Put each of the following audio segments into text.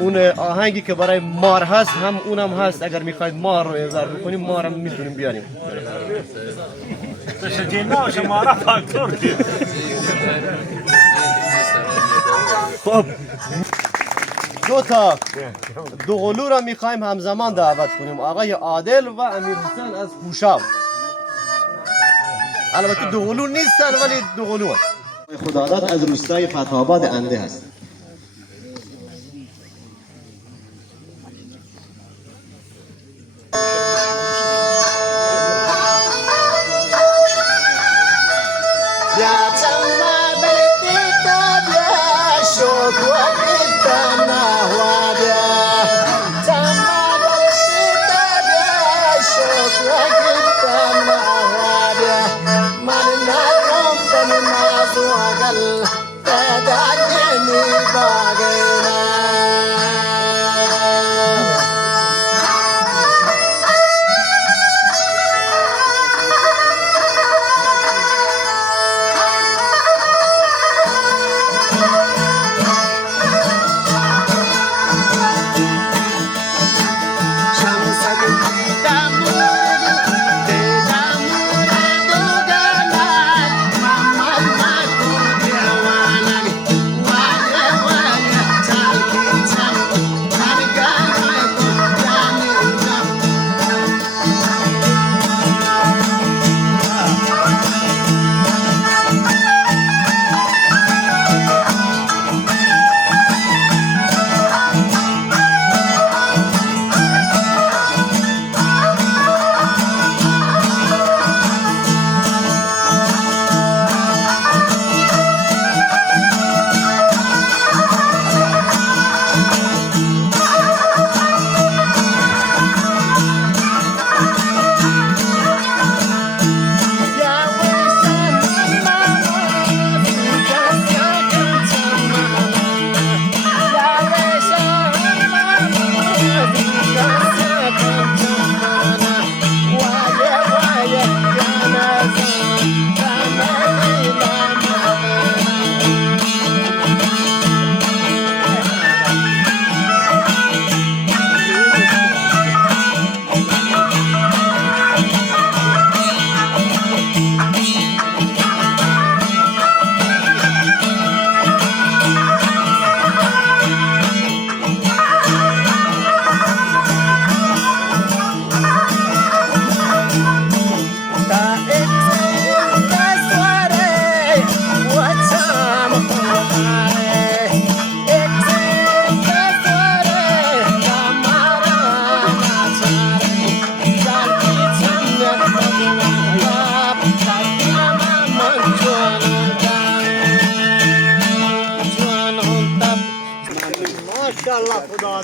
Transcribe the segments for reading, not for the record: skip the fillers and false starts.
اون آهنگی که برای مار هست هم اونم هست. اگر میخواید مار رو اظهار بکنیم مار هم میتونیم بیاریم. خب دو قلو را میخوایم همزمان دعوت کنیم، آقای عادل و امیر حسین از خوشاب. البته دو قلو نیستن ولی دو قلو هست. خداداد از روستای فتح‌آباد انده هست.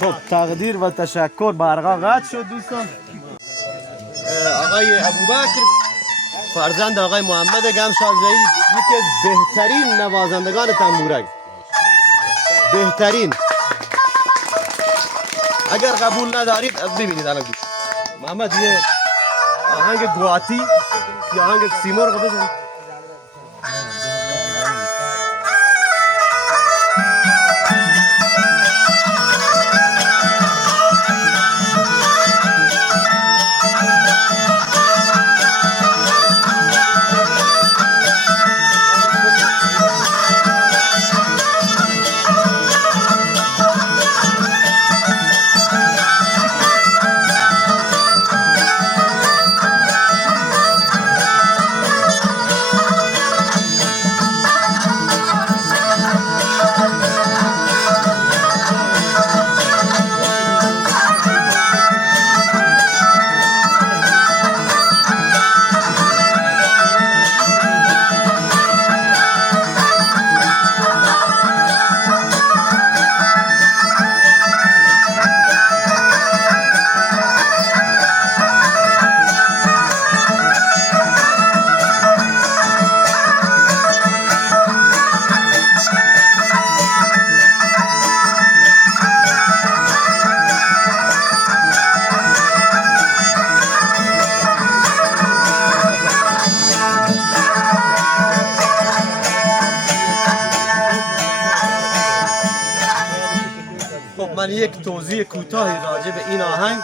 خب تقدیر و تشکر برقا قطع شد دوستان. آقای ابوبکر فرزند آقای محمد گمشازایی یکی از بهترین نوازندگان تنبورک، بهترین. اگر قبول ندارید ببینید الان گوش محمد یه آهنگ گواتی یا آهنگ سیمرغ بزن. خب من یک توضیح کوتاهی راجع به این آهنگ.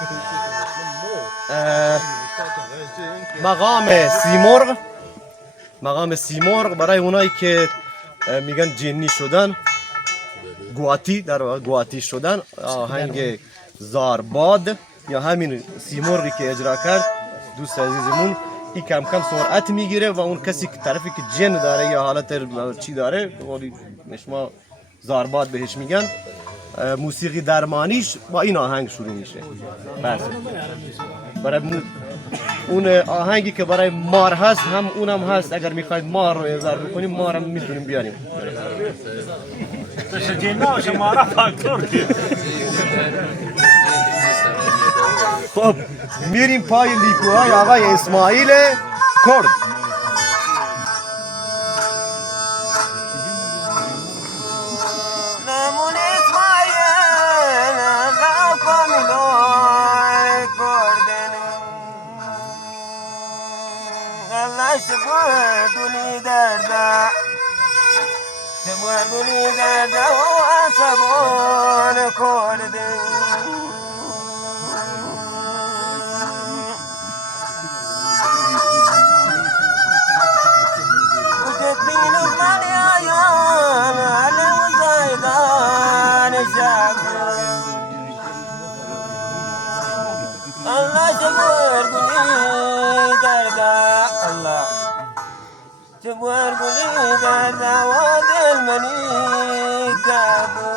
مقام سیمرغ برای اونایی که میگن جنی شدن، گواتی، در واقع گواتی شدن، آهنگ زارباد یا همین سیمرغی که اجرا کرد دوست عزیزمون، این کم کم سرعت میگیره و اون کسی که طرفی که جن داره یا حالت چی داره، شما زارباد بهش میگن، موسیقی درمانیش با این آهنگ شروع میشه. بله. برای اون آهنگی که برای مار هست هم اونم هست. اگر میخواید مار رو اظهار بکنیم مار هم میتونیم بیاریم. خب میریم پای لیکوهای آقای اسماعیل کرد. شبوردوني دردا شبوردوني دردا وعصبون كردي وجدين الغالي عيان علي وزايدان شاكر الله شبوردوني دردا الله جبوار قولي دردا وادي المني كابو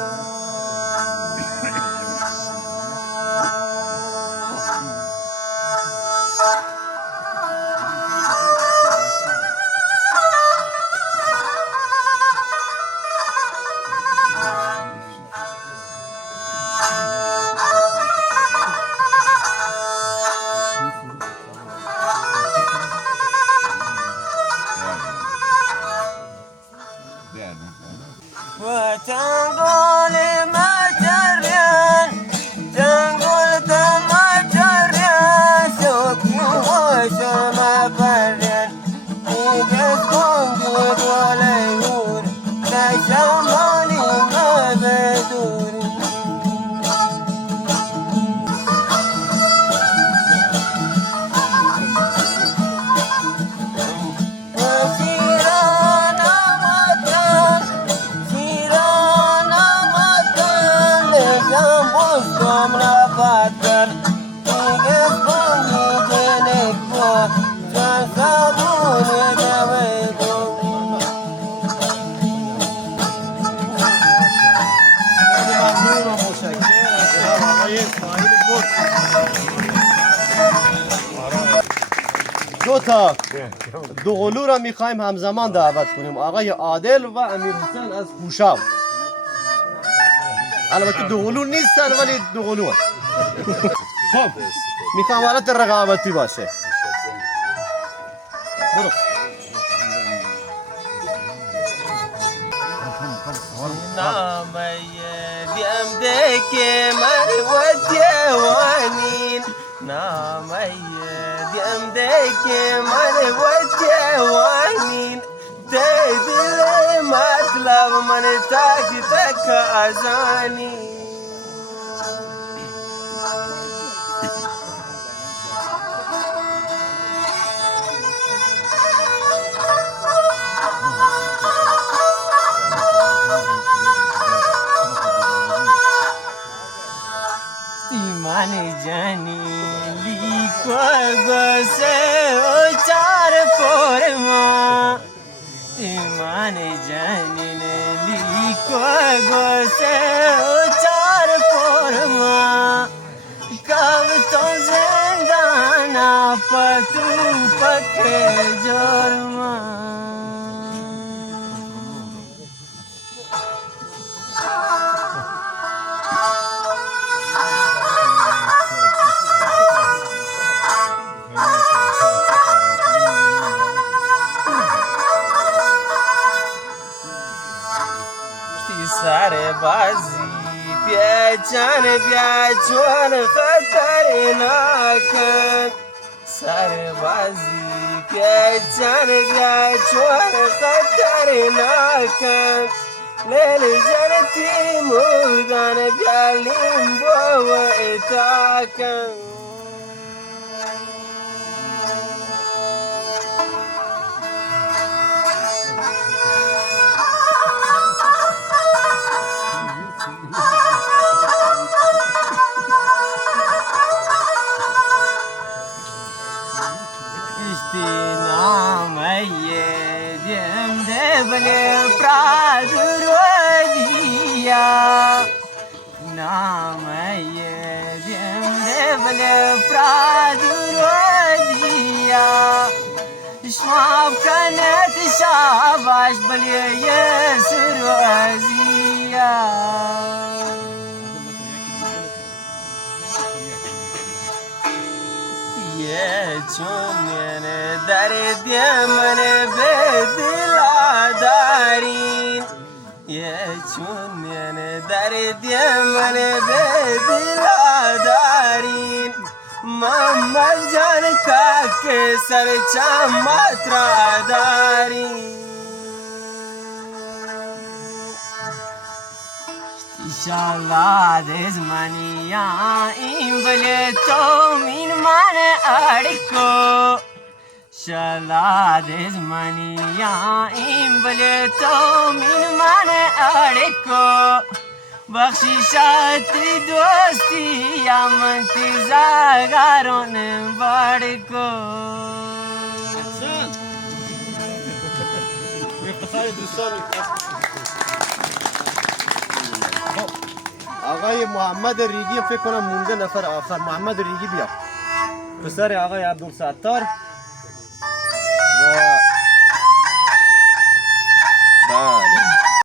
وتنقول ما جريان تنقول ما جريان سوكي وش ما بريان يقفون قد ولا يهور تشمالي ما بدور دو قلو را میخوایم همزمان دعوت کنیم، آقای عادل و امیر حسین از خوشاب. البته دو قلو نیستن ولی دو قلو هست. خب میخوام حالت رقابتی باشه. برو. نامي بيمدك ماني وجوانين نامي بيمدك ماني وجوانين تدري ما طلب من تاكتك أزاني जानी लिखो गोसे ओ चार फोरमा ईमान जानी ने लिखो गोसे ओ चार फोरमा कब तो जिंदाना पतू पके जोरमा सारे बाजी प्याचान प्याचोन खतरनाक सारे बाजी प्याचान प्याचोन खतरनाक لیل جنتی مودان بیالیم با اتاکم شماب كانت شاباش بلي يسر وزيا يا جنين درد من بدل دارين يا جنين درد من بدل دارين محمد جان کا کے سر چمترا داری انشاءاللہ دزمانیا ایمبلے تو من مان اڑکو انشاءاللہ دزمانیا ایمبلے تو من مان اڑکو بخشیشات دوستی یا منتظارون بڑکو آقای محمد ریگی فکر کنم مونده نفر آخر محمد ریگی بیا پسر آقای عبدالستار